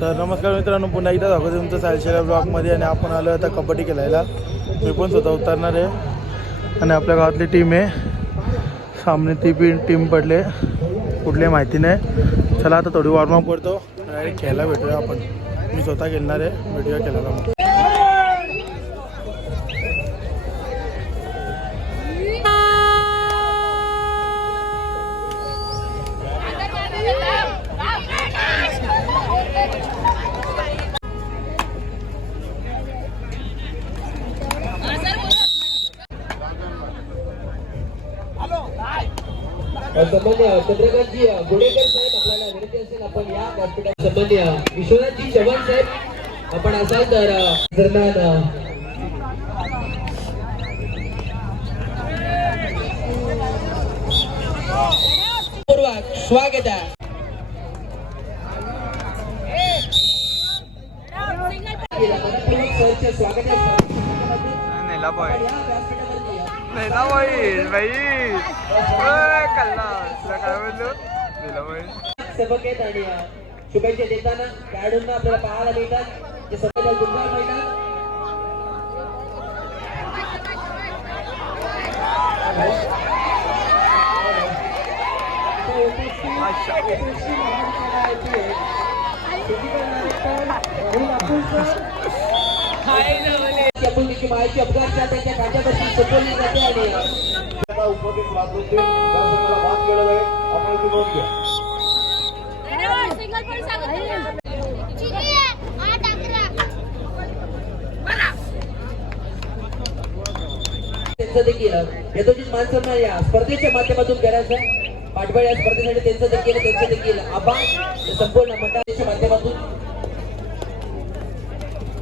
तर नमस्कार मित्रांनो पुन्हा एकदा दाखवतो तुमचं सायशेरा ब्लॉकमध्ये आणि आपण आलो आता कबड्डी खेळायला. मी पण स्वतः उतरणार आहे आणि आपल्या गावातली टीम आहे. सामने ती पण टीम पडले. कुठली माहिती नाही. चला आता थोडी वॉर्मअप करतो. आणि खेळायला भेटूया आपण. मी स्वतः खेळणार आहे. भेटूया खेळायला मग चंद्रकांतजी गोडेकर साहेब आपल्याला विनंती असेल आपण या व्यासपीठात सन्मान्य विश्वनाथजी चव्हाण साहेब आपण असाल तर दरम्यान पूर्वक स्वागत आहे स्वागत आहे नेला बॉय या व्यासपीठावरती या. नेला बॉय बाई ओय, कल्ला तुला काय बोललो नेला बॉय आणि शुभेच्छा देताना खेळाडूंना आपल्याला पाहायला मिळतात जे सगळ्यात गुंडाळ मैदान आपण त्याची माहिती अपघातच्या त्यांच्या खात्यावरती सोपवली जाते आणि अ, उपस्थित मातृत्व दर्शनाला भाग केलेला आहे. आपण इथे नोंद घ्या. सिंगल पण सांगत चिनी आठ अकरा. त्यांचं देखील यथोचित मानसन्मान या स्पर्धेच्या माध्यमातून करायचं आहे. पाठबळ या स्पर्धेसाठी त्यांचं देखील त्यांचं देखील आभार. संपूर्ण मंडळाच्या माध्यमातून.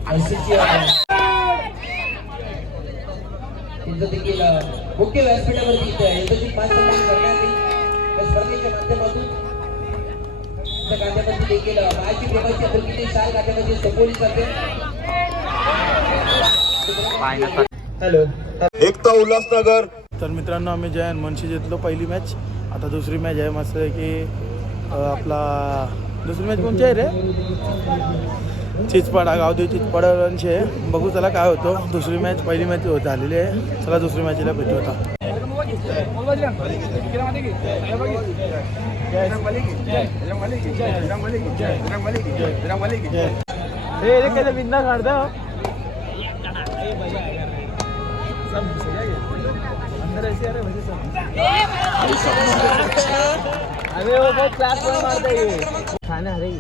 अ, त्यांचं देखील मुख्य व्यासपीठावरती स्पर्धेच्या माध्यमातून त्या कांद्यामध्ये देखील प्रेमाची शाल कांद्यामध्ये सोपवली जाते. हॅलो. एकता उल्हासनगर. तर मित्रांनो आम्ही जय हनुमानशी जितलो पहिली मॅच आता दुसरी मॅच आहे मस्त आहे की आपला दुसरी मॅच कोणची आहे रे? चिचपाडा गावदेव चिचपाडांची आहे बघू चला काय होतं. दुसरी मॅच पहिली मॅच होत झालेली आहे. चला दुसरी मॅचला भेटू आता. बिंदा काढता अरे हो, वो क्लास मारता. ये खाना हरे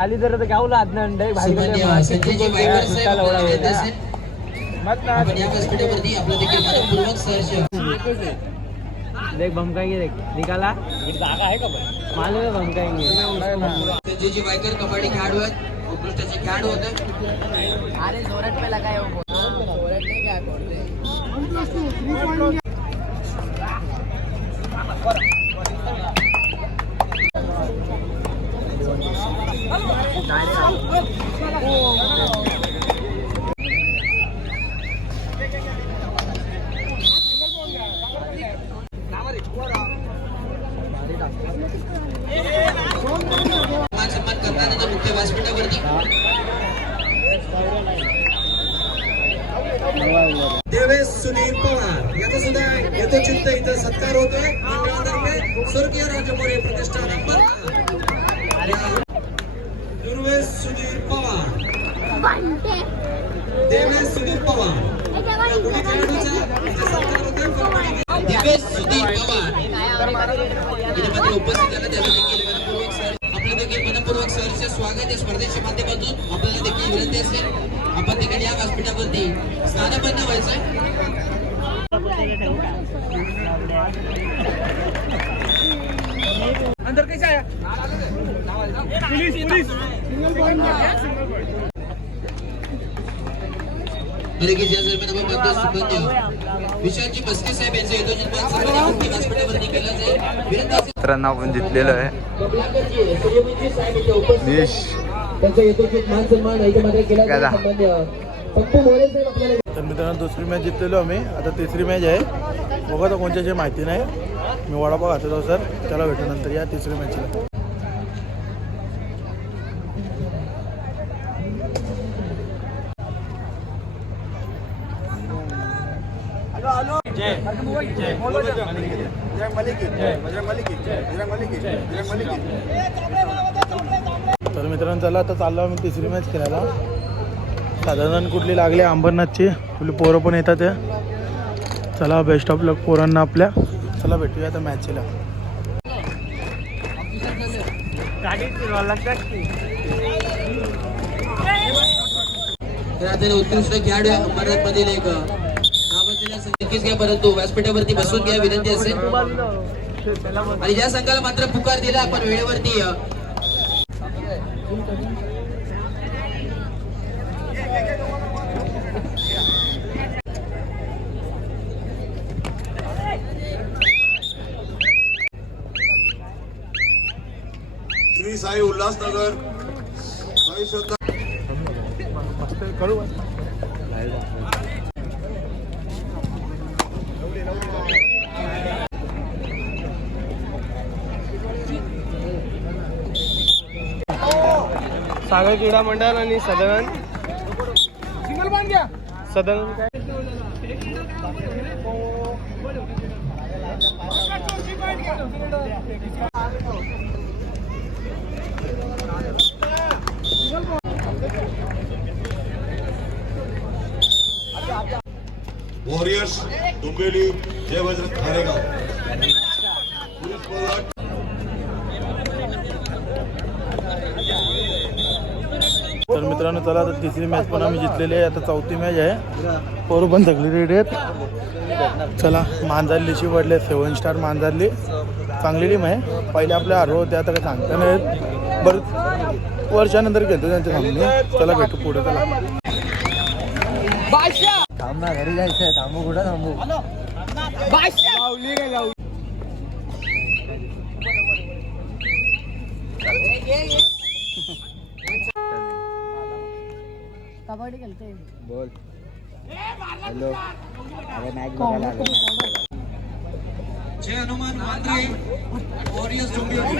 आली तर आता गावला आदना अंडे भाई देख भमकाएंगे देख निकाला जागा है का मालूम है भमकाएंगे संजयजी वायकर कबड्डी खेळाडू आहेत. उत्कृष्टाचे खेळाडू होते. अरे जोरट पे लगाए वो जोरट नहीं क्या मान मुख्य व्यासपीठावरती देवेश सुनील पवार याचा सुद्धा यथोचित इथं सत्कार होतोय. मंडळातर्फे स्वर्गीय राजमोरे प्रतिष्ठान नंबर दुर्वेश सुधीर पवार देवेश सुधीर पवार या दोन्ही खेळाडूचा इथं सत्कार होतोय कबड्डी. दिवेश सुधीर पवार इथे मात्र उपस्थित झाला त्याला देखील मनपूर्वक सर आपलं देखील मनपूर्वक सहर्ष स्वागत या स्पर्धेच्या माध्यमातून आपल्याला देखील विनंती असेल आपण देखील या व्यासपीठावरती स्थानबद्ध व्हायचंय जाईल विनंती असेल मित्रांनो आपण जिंकलेलो आहे. त्यांचा यथोचित मान सन्मान केला. सन्मान्य मोरे साहेब आपल्याला तर मित्रांनो दुसरी मॅच जिंकलेलो आम्ही आता तिसरी मॅच आहे बघा तर कोणत्याची माहिती नाही मी वडापाव खातो सर त्याला भेटू नंतर या तिसऱ्या मॅचला तर मित्रांनो चला आता चाललो आम्ही तिसरी मॅच खेळायला. साधारण कुठली लागली अंबरनाथची? कुठली पोरं पण येतात चला बेस्ट ऑफ लक पोरांना आपल्या. चला भेटूया आता मॅचला उत्कृष्ट खेळाडू अंबरनाथ मधील एक नक्कीच घ्या परंतु व्यासपीठावरती बसून घ्या विनंती असेल. आणि ज्या संघाला मात्र पुकार दिला आपण वेळेवरती साई उल्हासनगर. साई श्रद्धा सागर क्रीडा मंडळ आणि सदन सदन काय? Warriors Dombivli Jai Vajra Kharegaon police power तर मित्रांनो चला आता तिसरी मॅच पण आम्ही जिंकलेली आहे. आता चौथी मॅच आहे. पोरं पण सगळी रेडी आहेत. चला मांजारलीची पडले सेवन स्टार मांजारली. चांगली टीम आहे. पहिले आपल्या हरव होते आता काही सांगता नाही येत. बरं वर्षानंतर घेतो त्यांच्या सामने. चला भेटू पुढे चला. थांब ना घरी जायचंय. थांबू कुठं? थांबू. कबड्डी खेळते बोल. हॅलो. अरे मॅच बघायला आलो. जय हनुमान मांद्रे वॉरियर्स डोंबिवली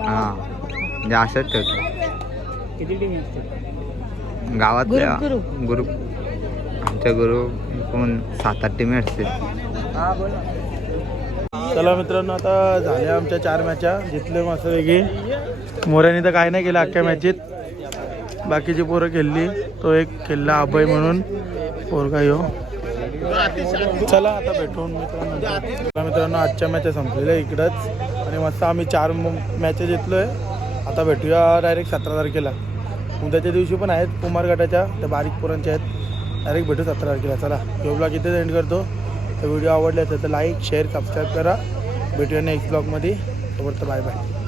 हा. म्हणजे असंच ठेवतो. किती टीम असते गावातल्या ग्रुप आमच्या सात आठ टीम असतील. हा बोल चला मित्रांनो आता झाल्या आमच्या चार मॅचा जितले मस्तपैकी मोऱ्याने तर काय नाही केलं अख्ख्या मॅचीत बाकीची पोरं खेळली. तो एक खेळला अभय म्हणून. पोरगा यो. चला आता भेटून मित्रांनो. चला मित्रांनो आजच्या मॅच संपलेल्या इकडंच. आणि मस्त आम्ही चार मॅचेस येतलो आहे आता भेटूया डायरेक्ट सतरा तारखेला. उद्याच्या दिवशी पण आहेत कुमार गटाच्या त्या बारीक पोरांच्या आहेत. डायरेक्ट भेटू सतरा तारखेला चला. तो ब्लॉग इथेच एंड करतो. तर व्हिडिओ आवडले असेल तर लाईक शेअर सबस्क्राईब करा. भेटूया नेक्स्ट ब्लॉगमध्ये तोपर्यंत बाय बाय